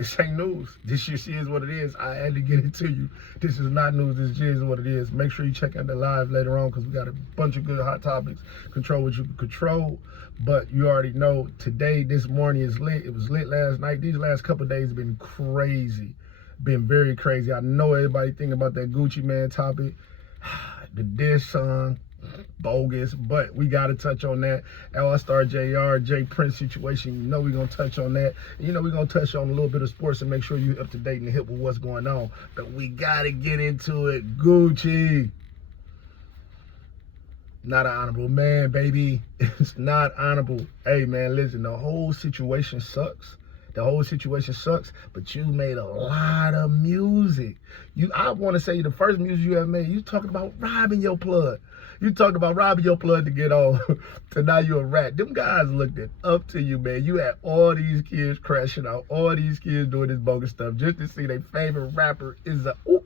This ain't news. This shit is what it is. I had to get it to you. This is not news. This is what it is. Make sure you check out the live later on because we got a bunch of good hot topics. Control what you can control. But you already know today, this morning is lit. It was lit last night. These last couple of days have been crazy. Been very crazy. I know everybody thinking about that Gucci Man topic. The diss song. Bogus, but we got to touch on that. Allstar JR, J Prince situation, you know we're going to touch on that. You know we're going to touch on a little bit of sports and make sure you're up to date and hip with what's going on. But we got to get into it. Gucci. Not an honorable man, baby. It's not honorable. Hey, man, listen, the whole situation sucks. The whole situation sucks, but you made a lot of music. I want to say the first music you ever made, you talking about robbing your plug. You talked about robbing your plug to get on. So now you're a rat. Them guys looked it up to you, man. You had all these kids crashing out, all these kids doing this bogus stuff just to see their favorite rapper is a oop.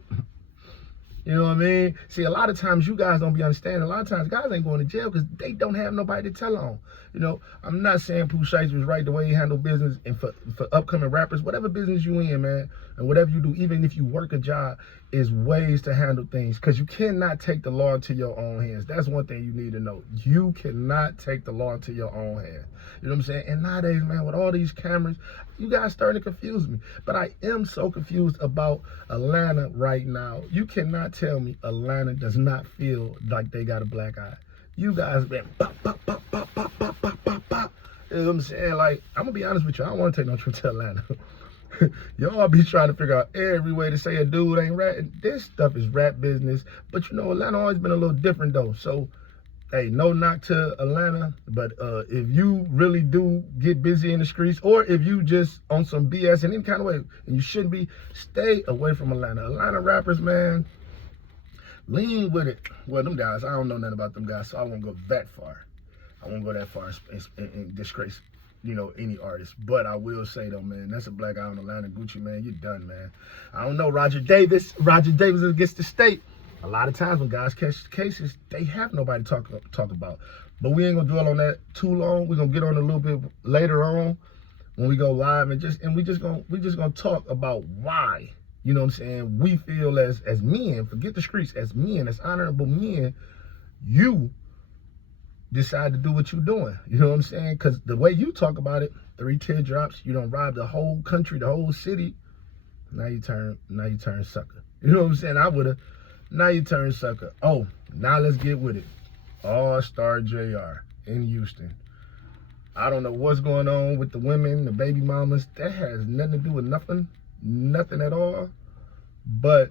You know what I mean? See, a lot of times you guys don't be understanding. A lot of times guys ain't going to jail because they don't have nobody to tell on. You know, I'm not saying Pooh Shiesty was right the way he handled business, and for upcoming rappers, whatever business you in, man, and whatever you do, even if you work a job, is ways to handle things because you cannot take the law into your own hands. That's one thing you need to know. You cannot take the law into your own hands. You know what I'm saying? And nowadays, man, with all these cameras, you guys starting to confuse me. But I am so confused about Atlanta right now. You cannot tell me Atlanta does not feel like they got a black eye. You guys been pop, pop, pop, pop, pop, pop, pop, pop, pop. You know what I'm saying? Like, I'm gonna be honest with you, I don't want to take no trip to Atlanta. Y'all be trying to figure out every way to say a dude ain't rap. This stuff is rap business. But you know, Atlanta always been a little different though. So, hey, no knock to Atlanta. But if you really do get busy in the streets, or if you just on some BS in any kind of way, and you shouldn't be, stay away from Atlanta. Atlanta rappers, man, lean with it. Well, them guys, I don't know nothing about them guys, so I won't go that far. I won't go that far and disgrace, you know, any artist. But I will say though, man, that's a black eye on Atlanta. Gucci, man, you done, man. I don't know, Roger Davis against the state. A lot of times when guys catch cases, they have nobody to talk about. But we ain't gonna dwell on that too long. We're gonna get on a little bit later on when we go live and we just gonna talk about why. You know what I'm saying? We feel as men, forget the streets, as men, as honorable men, you decide to do what you're doing. You know what I'm saying? Because the way you talk about it, 3 teardrops, you don't rob the whole country, the whole city. Now you turn sucker. You know what I'm saying? Now you turn sucker. Oh, now let's get with it. Allstar JR in Houston. I don't know what's going on with the women, the baby mamas. That has nothing to do with nothing at all. But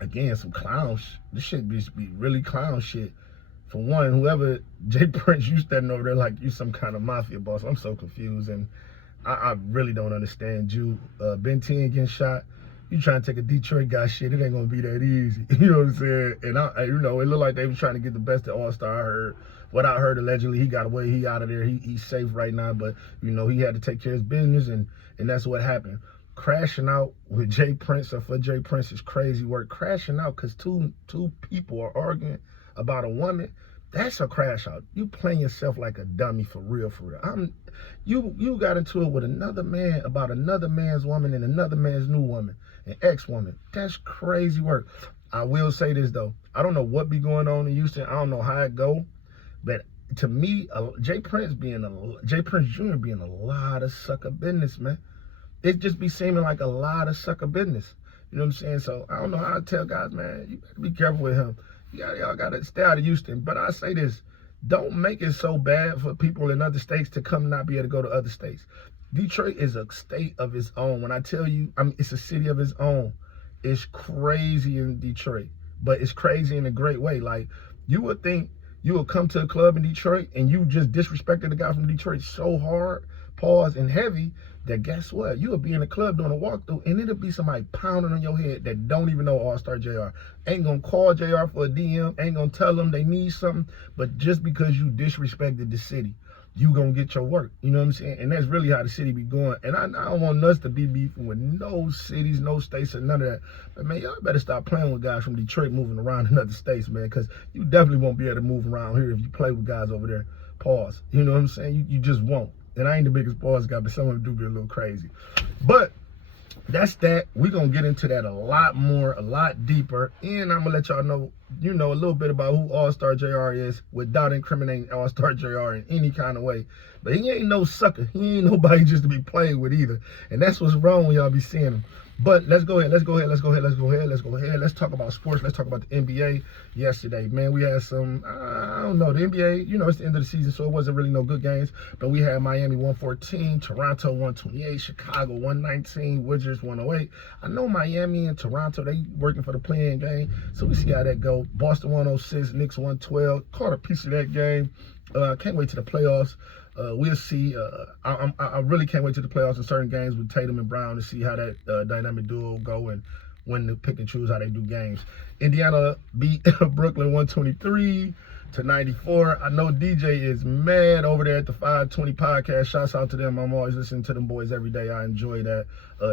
again, some clowns. This shit be really clown shit. For one, whoever J Prince, you standing over there like you some kind of mafia boss. I'm so confused, and I really don't understand you. Ben 10 getting shot. You trying to take a Detroit guy shit, it ain't gonna be that easy. You know what I'm saying? And you know, it looked like they was trying to get the best of Allstar. I heard what I heard, allegedly he got away, he out of there, he's safe right now, but you know, he had to take care of his business, and that's what happened. Crashing out with J Prince or for J Prince is crazy work. Crashing out because two people are arguing about a woman, that's a crash out. You playing yourself like a dummy for real. You got into it with another man about another man's woman and another man's new woman, an ex-woman. That's crazy work. I will say this though, I don't know what be going on in Houston. I don't know how it go, but to me, J Prince Jr. being a lot of sucker business, man. It just be seeming like a lot of sucker business. You know what I'm saying? So I don't know how to tell guys, man, you better be careful with him. Y'all gotta stay out of Houston. But I say this, don't make it so bad for people in other states to come not be able to go to other states. Detroit is a state of its own. When I tell you, it's a city of its own. It's crazy in Detroit, but it's crazy in a great way. Like, you would think you would come to a club in Detroit and you just disrespected the guy from Detroit so hard, pause and heavy, that guess what? You would be in a club doing a walkthrough and it'll be somebody pounding on your head that don't even know Allstar JR. Ain't gonna call JR for a DM, ain't gonna tell them they need something, but just because you disrespected the city, you gonna get your work. You know what I'm saying? And that's really how the city be going. And I don't want us to be beefing with no cities, no states, or none of that. But man, y'all better stop playing with guys from Detroit moving around in other states, man, because you definitely won't be able to move around here if you play with guys over there. Pause. You know what I'm saying? You just won't. And I ain't the biggest pause guy, but some of them do be a little crazy. But that's that. We're going to get into that a lot more, a lot deeper. And I'm going to let y'all know, a little bit about who Allstar JR is without incriminating Allstar JR in any kind of way. But he ain't no sucker. He ain't nobody just to be played with either. And that's what's wrong when y'all be seeing him. But let's go ahead. Let's talk about sports. Let's talk about the NBA yesterday. Man, we had some, I don't know, the NBA, it's the end of the season, so it wasn't really no good games. But we had Miami 114, Toronto 128, Chicago 119, Wizards 108. I know Miami and Toronto, they working for the play-in game, so we see how that go. Boston 106, Knicks 112. Caught a piece of that game. Can't wait to the playoffs. We'll see. I really can't wait to the playoffs in certain games with Tatum and Brown to see how that dynamic duo go and when to pick and choose how they do games. Indiana beat Brooklyn 123-94. I know DJ is mad over there at the 520 podcast. Shouts out to them. I'm always listening to them boys every day. I enjoy that.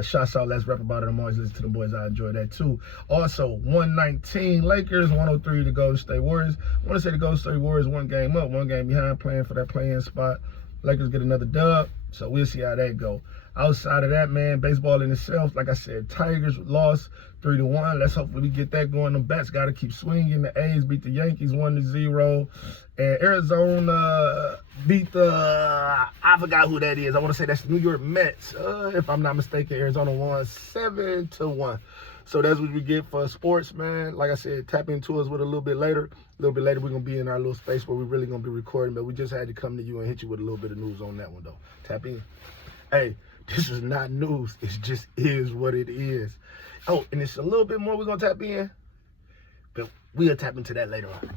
Shouts out, let's rap about it. I'm always listening to them boys. I enjoy that too. Also, 119 Lakers, 103 the Golden State Warriors. I want to say the Golden State Warriors one game up, one game behind, playing for that play-in spot. Lakers get another dub, so we'll see how that go. Outside of that, man, baseball in itself, like I said, Tigers lost 3-1. Let's hopefully we get that going. The bats got to keep swinging. The A's beat the Yankees 1-0. And Arizona beat I forgot who that is. I want to say that's the New York Mets. If I'm not mistaken, Arizona won 7-1. So that's what we get for sports, man. Like I said, tap into us with a little bit later. A little bit later, we're going to be in our little space where we're really going to be recording. But we just had to come to you and hit you with a little bit of news on that one, though. Tap in. Hey, this is not news. It just is what it is. Oh, and it's a little bit more we're going to tap in. But we'll tap into that later on.